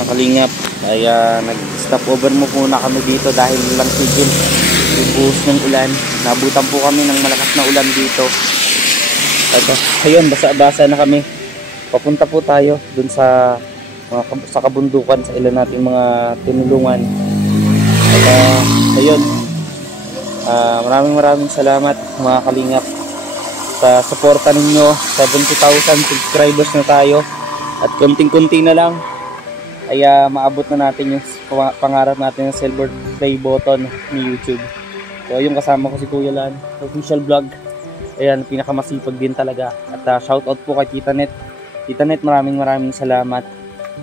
mga kalingap ay nag-stop over mo muna kami dito dahil lang sigil yung buhos ng ulan. Nabutan po kami ng malakas na ulan dito. At ayun, basa-basa na kami. Papunta po tayo dun sa kabundukan sa ilan natin mga tinulungan. At ayun, maraming salamat mga kalingap sa suporta ninyo. 70,000 subscribers na tayo at konting-konti na lang ay maabot na natin yung pangarap natin ng silver play button ni YouTube. So ayun, kasama ko si Kuya Lan, official vlog. Ayan, pinakamasipag din talaga. At shoutout po kay Tita Net. Tita Net, maraming salamat.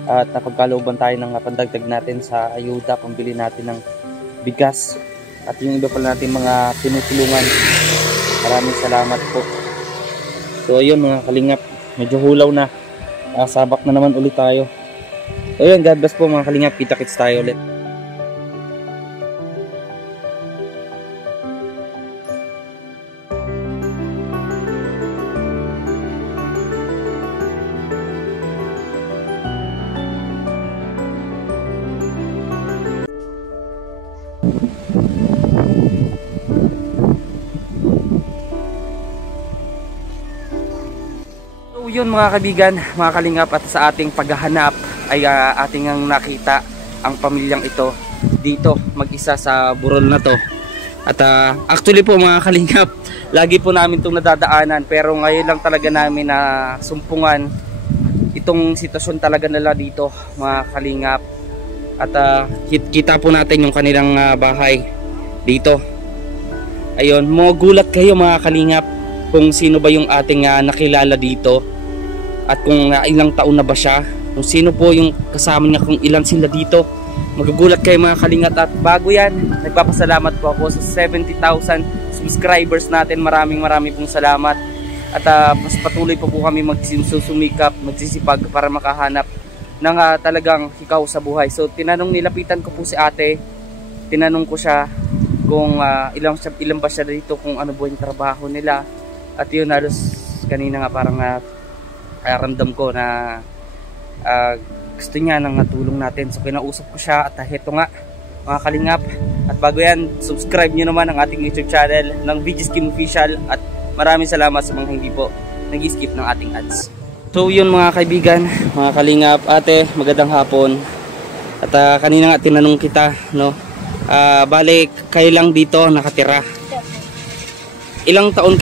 At napagkalooban tayo ng pandagdag natin sa ayuda, pambili natin ng bigas. At yung iba pala natin mga tinutulungan. Maraming salamat po. So ayun mga kalingap, medyo hulaw na. Sabak na naman ulit tayo. So ayun, God bless po mga kalingap. Kita-kits tayo ulit. Yun mga kaibigan, mga kalingap, at sa ating paghahanap ay ating ang nakita ang pamilyang ito dito mag-isa sa burol na to. At actually po mga kalingap, lagi po namin itong nadadaanan, pero ngayon lang talaga namin na sumpungan itong sitwasyon talaga nila dito mga kalingap. At kita po natin yung kanilang bahay dito. Ayun, magulat kayo mga kalingap kung sino ba yung ating nakilala dito. At kung ilang taon na ba siya, kung sino po yung kasama niya, kung ilan sila dito, magugulat kayo mga kalingat. At bago yan, nagpapasalamat po ako sa 70,000 subscribers natin. Maraming pong salamat. At mas patuloy po kami magsusumikap, magsisipag para makahanap ng talagang hikaw sa buhay. So nilapitan ko po si ate, tinanong ko siya kung ilan ba siya dito, kung ano po yung trabaho nila. At yun, halos kanina nga parang ramdam ko na gusto niya ng tulong natin. So kinausap ko siya at heto nga mga kalingap. At bago yan, subscribe nyo naman ang ating YouTube channel ng VGSkim Official. At maraming salamat sa mga hindi po nag-skip ng ating ads. So yun mga kaibigan, mga kalingap, ate, magandang hapon. At kanina nga tinanong kita, no? Bale, kayo lang dito nakatira. Ilang taon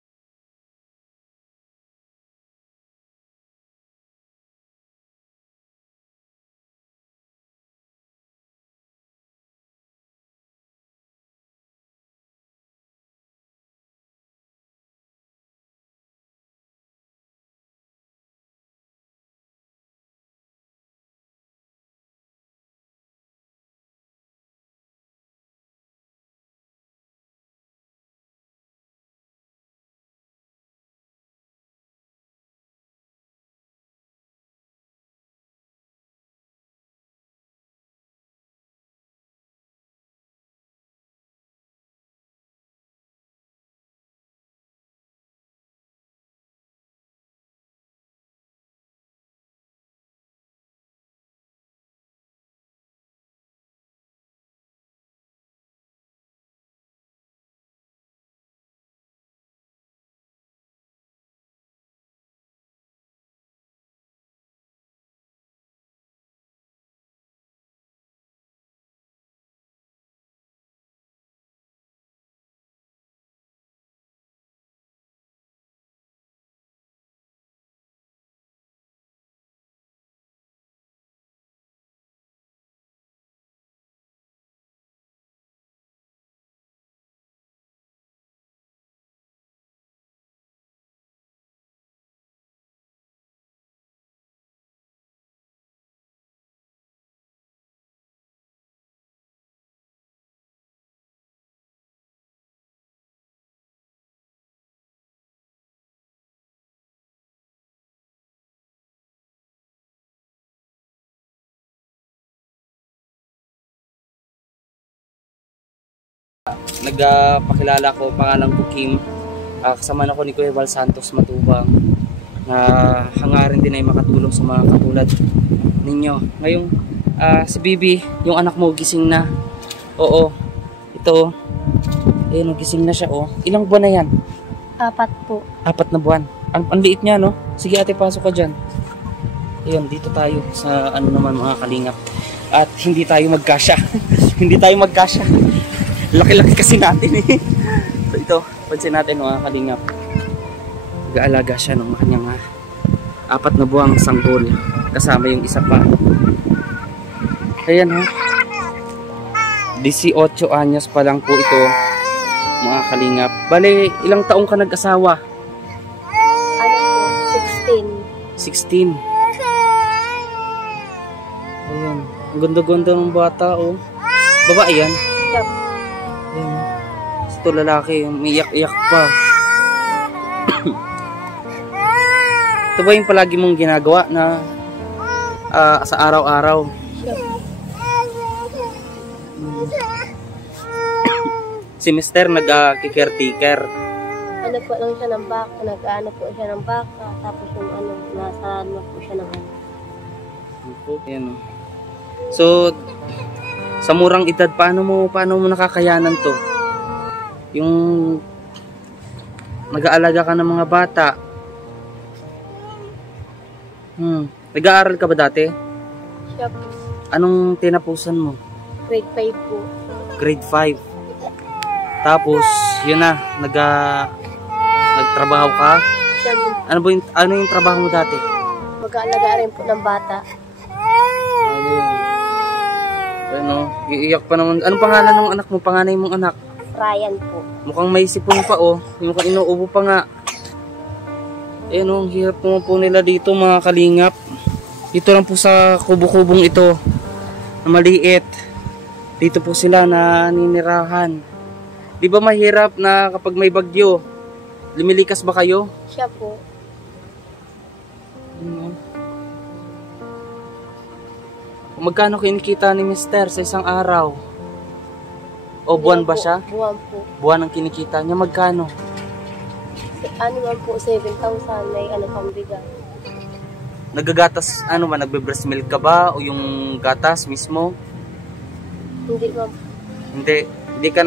nagpakilala ko, pangalan ko Kim. Kasama na ko ni Kuya Val Santos Matubang na hangarin din ay makatulong sa mga katulad ninyo. Ngayong Si Bibi, yung anak mo, gising na. Oo. Ito, ayun, gising na siya, oh. Ilang buwan na yan? 4 po. 4 na buwan. Ang liit niya, no? Sige ate, pasok ka dyan. Ayun, dito tayo sa ano naman mga kalingap. At hindi tayo magkasya. Hindi tayo magkasya. Laki-laki kasi natin eh. So ito, pansin natin mga kalingap. Nag-aalaga siya ng kanyang 4 na buwang sanggol. Kasama yung isa pa. Ayan ha. 18 anyos pa lang po ito mga kalingap. Bale, ilang taong ka nag-asawa? Ano po? 16. 16. Ayan. Ang ganda-ganda ng bata, oh. Babae yan? Yup. Ayan. Ito lalaki, umiyak-iyak pa. Ito ba yung palagi mong ginagawa na sa araw-araw? Yup. Si Mister nag-caretaker. Ano po lang siya ng baka. Nag-ano po siya ng baka. Tapos yung ano, nasa ano po siya ng ano. Ayan. So, sa murang edad, paano mo nakakayanan to? Yung nag-aalaga ka ng mga bata. Nag-aaral ka ba dati? Yup. Anong tinapusan mo? Grade 5 po. Grade 5. Tapos, yun na, nagtrabaho ka? Siya po. Ano yung trabaho mo dati? Mag-aalaga rin po ng bata. Ano, iiyak pa naman. Anong pangalan ng anak mo? Panganay mong anak? Ryan po. Mukhang may sipon pa, oh. Yung mukhang inuubo pa nga. Ayan, oh, ang hirap naman po nila dito, mga kalingap. Dito lang po sa kubo-kubong ito, na maliit. Dito po sila na ninirahan. Di ba mahirap na kapag may bagyo, lumilikas ba kayo? Siya po. Magkano kinikita ni Mister sa isang araw? O buwan ba siya? Buwan po. Buwan ang kinikita niya, magkano? Ano man po, 7,000. May ano pang bigat. Nagagatas, ano ba, nagbe-breast milk ka ba? O yung gatas mismo? Hindi man. Hindi ka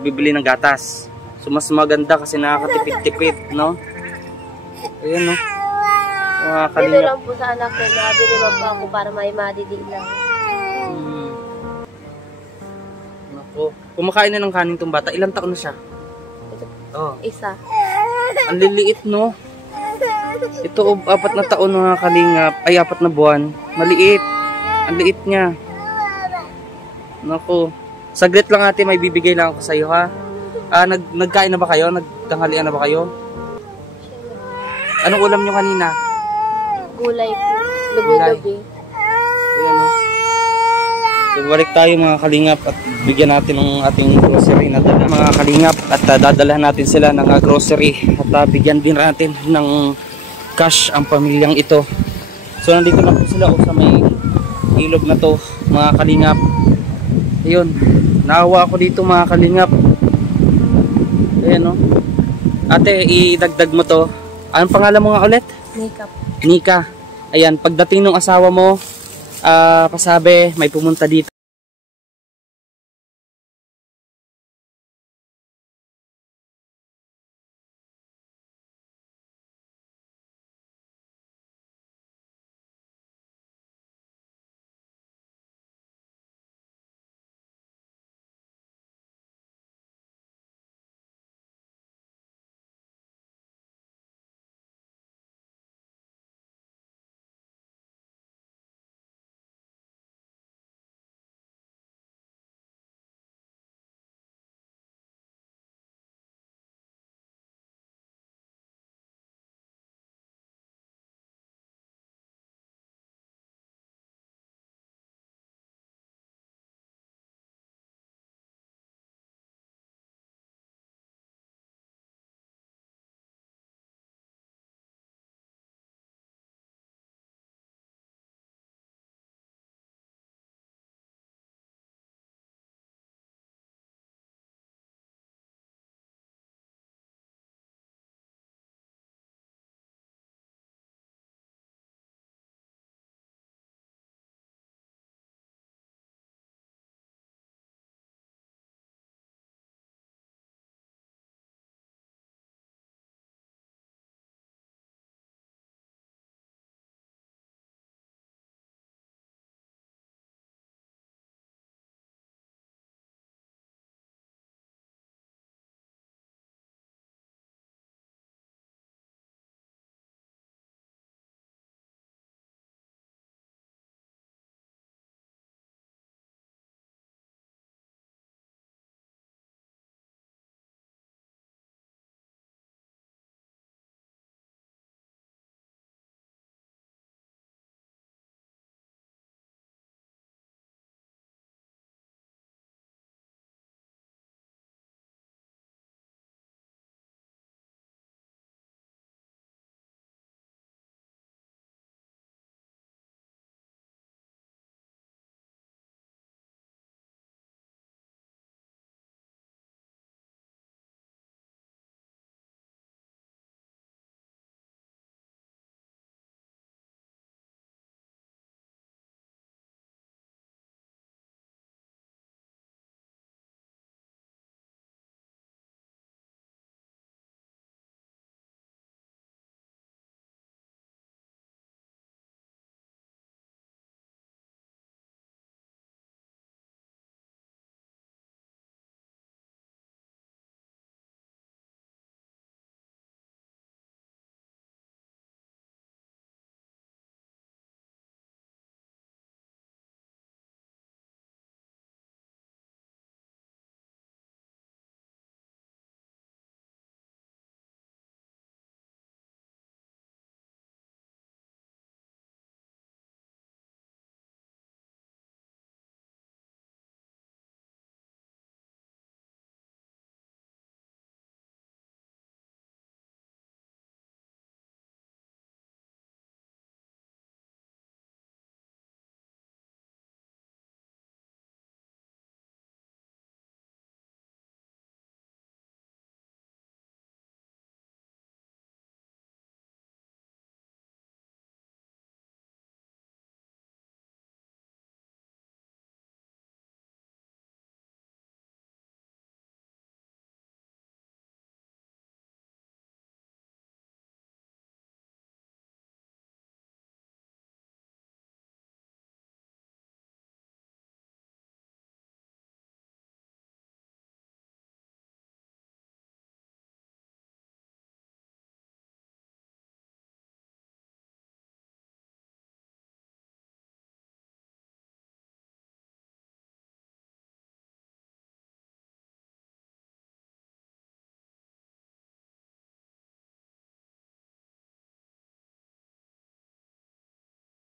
bibili ng gatas. So mas maganda kasi nakakatipid-tipid, no? Ayan, no? Mga Dito kalingap. lang po sa anak ko. Nabili man po ako para may madidi lang. Nako. Kumakain na ng kanin tong bata. Ilang taon na siya? Oh. Isa. Ang liliit, no? Ito, 4 na taon mga kalingap. Ay, 4 na buwan. Maliit. Ang liit niya. Nako. Saglit lang ate, may bibigay lang ako sa iyo, ha? Nagkain na ba kayo? Nagtanghalian na ba kayo? Anong ulam nyo kanina? Gulay po. Lubi-lubi. Ayan, no? So, balik tayo mga kalingap at bigyan natin ng ating grocery na dala mga kalingap at dadalhan natin sila ng grocery at bigyan din natin ng cash ang pamilyang ito. So nandito na po sila sa may ilog na to mga kalingap. Ayun, naawa ako dito mga kalingap. Ayan, no? Ate, idagdag mo to. Anong pangalan mo nga ulit? Makeup. Nika. Ayan, pagdating ng asawa mo, pasabi, may pumunta dito.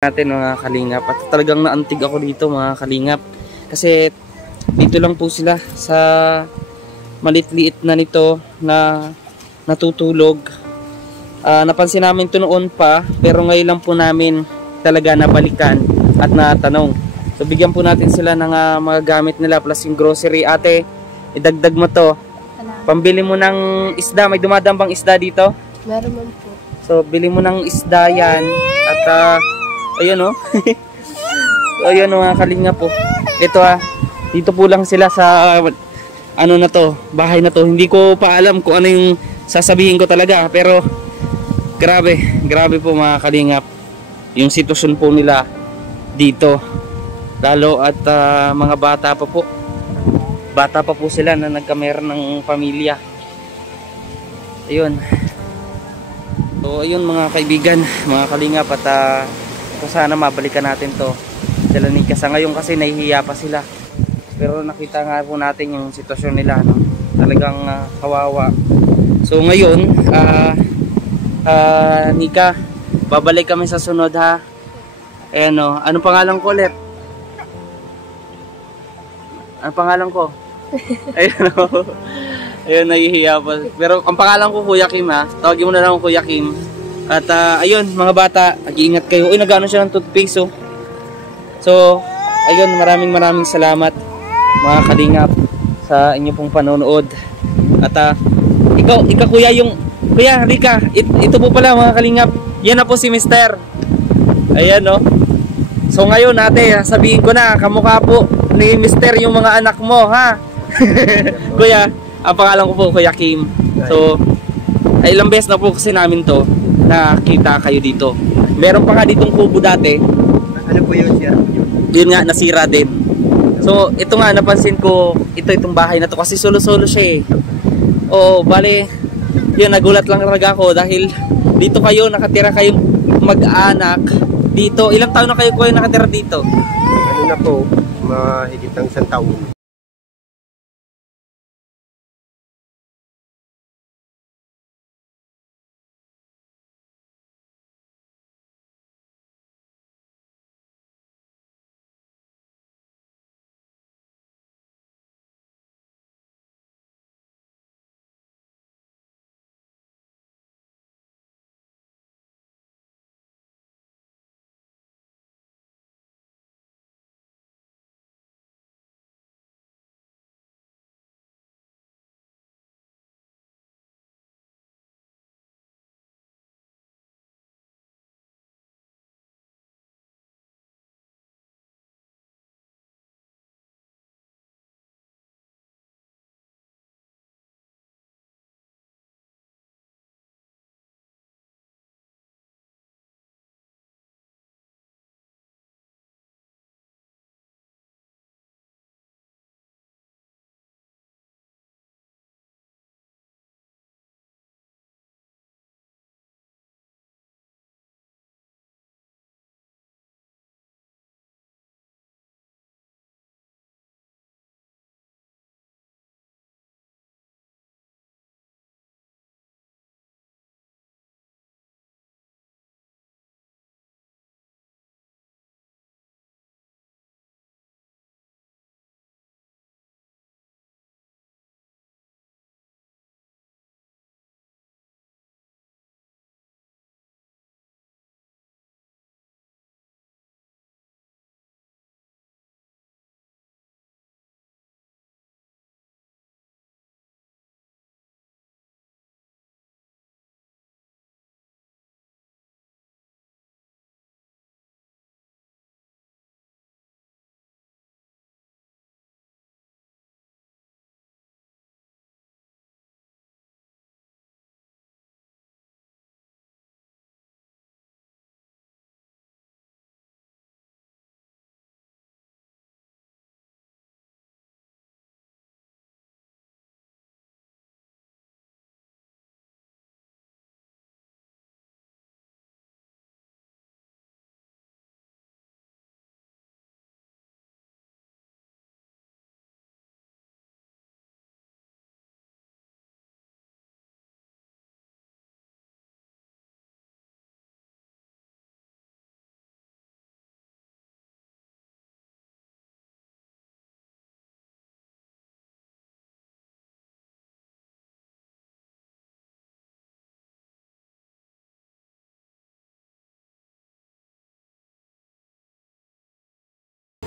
natin mga kalingap, at talagang naantig ako dito mga kalingap kasi dito lang po sila sa maliit-liit na nito na natutulog. Napansin namin ito noon pa, pero ngayon lang po namin talaga nabalikan at natanong. So bigyan po natin sila ng mga gamit nila plus yung grocery. Ate, idagdag mo to. Pambili mo ng isda. May dumadaan bang isda dito? Meron man po. So bili mo ng isda yan. At ayun o. So ayun mga kalinga po. Ito dito po lang sila sa ano na to, bahay na to. Hindi ko pa alam kung ano yung sasabihin ko talaga, pero grabe po mga kalingap yung sitwasyon po nila dito. Lalo at mga bata pa po sila na nagkameron ng pamilya. Ayun. So ayun mga kaibigan, mga kalingap, at sana mabalikan natin to sila ni Kasa. Ngayon kasi nahihiya pa sila, pero nakita nga po natin yung sitwasyon nila, no? Talagang kawawa. So ngayon Nika, babalik kami sa sunod ha. Ayan o, anong pangalan ko ulit? Anong pangalan ko? Ayan o. Ayun, nahihiya pa. Pero ang pangalan ko Kuya Kim ha. Tawagin mo na lang ako Kuya Kim. At ayun mga bata, nag-iingat kayo. Uy, nag-ano siya ng toothpaste oh. So ayun, maraming salamat mga kalingap sa inyo pong panonood. At ikaw kuya, yung Kuya Rika, ito po pala mga kalingap. Yan na po si Mister. Ayan no. So ngayon ate, sabihin ko na, kamukha po ni Mister yung mga anak mo ha. Kuya, ang pangalan ko po Kuya Kim. So ilang beses na po kasi namin to nakita kayo dito. Meron pa nga ditong kubo dati. Ano po yun siya? Yun nga, nasira din. So ito nga, napansin ko itong bahay na to kasi solo-solo siya eh. Oo, bale yun, nagulat lang talaga ako dahil dito kayo nakatira, kayong mag-anak dito. Ilang taon na kayo nakatira dito? Ano na po, mahigit ng 1 taon.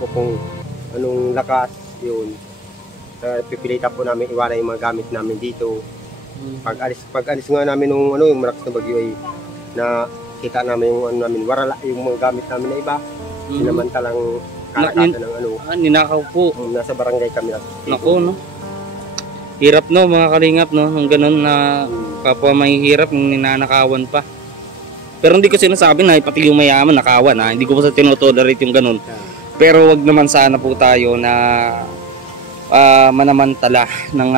po kung anong lakas yun. Pipilitan po namin iwanan yung mga gamit namin dito. Pag alis nga namin nung yung malakas na bagyo ay na kita namin yung ano namin, warala yung mga gamit namin na iba. Sinamantalang kalakasan ng Ninakaw po. Nasa barangay kami na. Nako, no? Hirap, no, mga kalingap, no? Nung ganun na kapwa mahihirap, nung ninanakawan pa. Pero hindi ko sinasabi na pati yung mayaman nakawan, ha? Hindi ko pa sa tinotolerate yung ganun. Pero wag naman sana po tayo na manamantala ng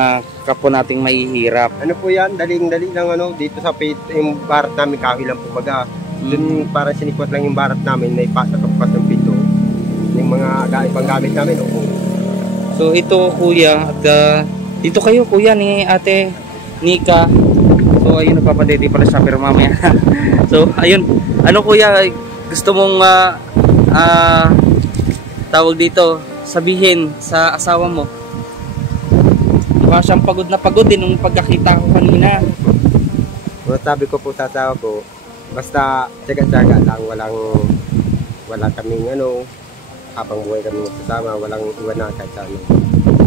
kapwa nating mahihirap. Ano po yan, daling-dali lang dito sa yung barat namin, kahoy lang po baga. Doon parang sinikwat lang yung barat namin na ipasakapas ng pito. Yung mga ibang gamit namin. So ito kuya, at dito kayo kuya ni Ate Nika. So ayun, nagpapadede pala siya pero mamaya. So ayun, ano kuya, gusto mong tawag dito, sabihin sa asawa mo? Mukha siyang pagod na pagod din nung pagkakita ko kanina. Sabi ko po sa asawa ko, basta tsaga-tsaga lang, wala kaming habang buhay kami magkasama, walang iwanan kahit sa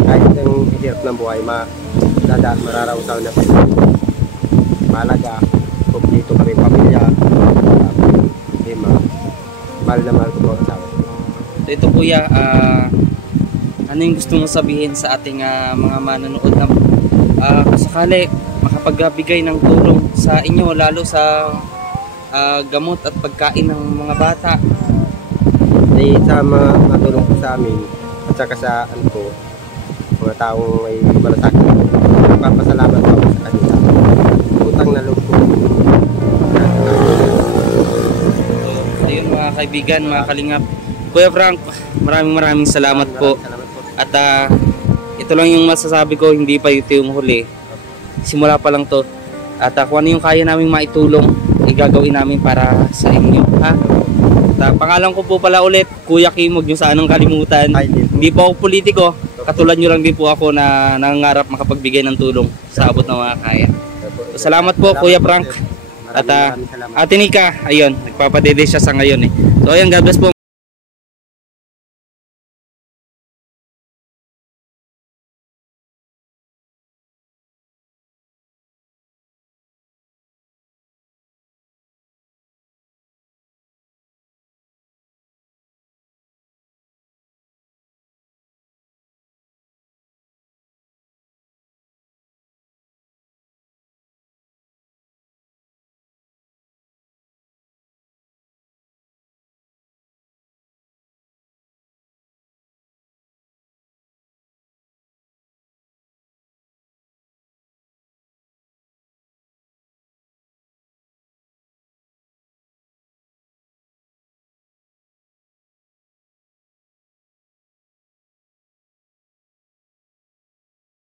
kahit ang hirap ng buhay, mararaw-saw na kami. Malaga, kung dito kami pamilya, mahal na mahal ko po ang asawa. So ito kuya, ano yung gusto mong sabihin sa ating mga manonood na sakali makapagbigay ng tulong sa inyo, lalo sa gamot at pagkain ng mga bata? Sa mga matulong po sa amin at saka sa mga taong may malasakit, nagpapasalamat po sa kanila. Utang na loob po. Ayun mga kaibigan, mga kalingap, Kuya Frank, maraming salamat po. At ito lang yung masasabi ko, hindi pa ito yung huli. Simula pa lang to. At kung ano yung kaya namin maitulong, igagawin namin para sa inyo, ha? At pangalan ko po pala ulit, Kuya Kim, huwag nyo sanang kalimutan. Hindi po ako politiko, katulad nyo lang din po ako na nangangarap makapagbigay ng tulong sa abot ng mga kaya. So, salamat po Kuya Frank. At Ate Nika, ayun, nagpapadede siya sa ngayon eh. So ayun, God bless po.